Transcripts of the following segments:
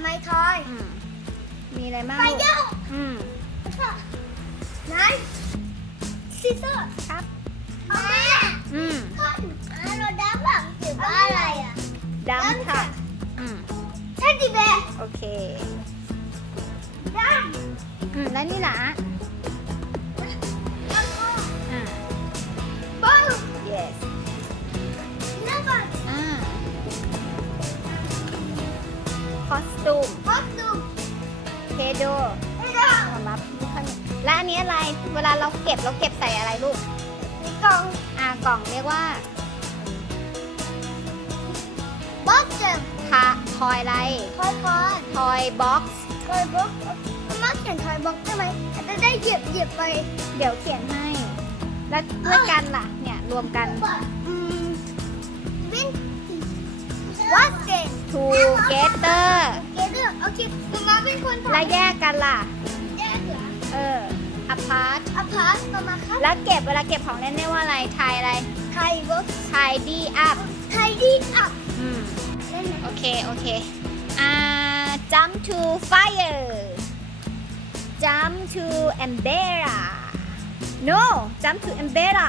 ไม้ทอยอืมมีอะไรบ้างไฟลูกเย้าอืมไหนซีเซอร์ครับแม่อืมก้อนอะเราดับหลังถือว่าอะไรอะดำค่ะ อืมใช่ดิเบะโอเคดอืมแล้วนี่ล่ะ คอสตูม คอสตูมเคโดไม่ได้สำหรับนี่ค่ะและอันนี้อะไร เวลาเราเก็บเราเก็บใส่อะไรลูกมีกล่อง อ่ากล่องเรียกว่าบ็อกเซมทาทอยอะไร ทอยคอนทอยบ็อกซ์ ทอยบ็อกมาเขียนทอยบ็อกได้ไหมอาจจะได้เหยียบเหยียบไป เดี๋ยวเขียนให้ แล้วด้วยกันล่ะ เนี่ยรวมกัน together เกเดอร์โอเคมามาเป็นคนและแยกกันล่ะ แยกเหรอเออ apart อพาร์ตมามาครับแล้วเก็บเวลาเก็บของเล่นเรียกว่าอะไรทายอะไรไทยบ็อก tidy up ไทยดีอัพอืม เล่นไหนโอเค โอเค อ่า jump to fire jump to umbrella no jump to umbrella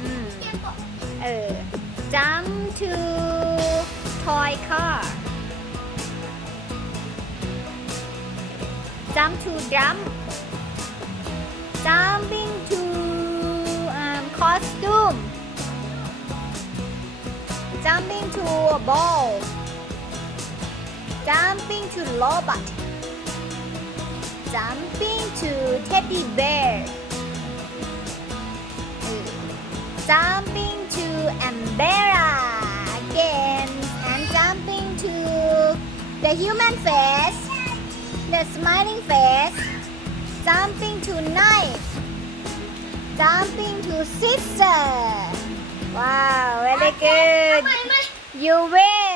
อืม เก็บบอกเออ jump to toy car. Jump to jump. Jumping to um, costume. Jumping to a ball. Jumping to robot. Jumping to teddy bear. Jumping to umbrella. the human face, the smiling face, jumping to knife, jumping to sister. Wow, very good. You win.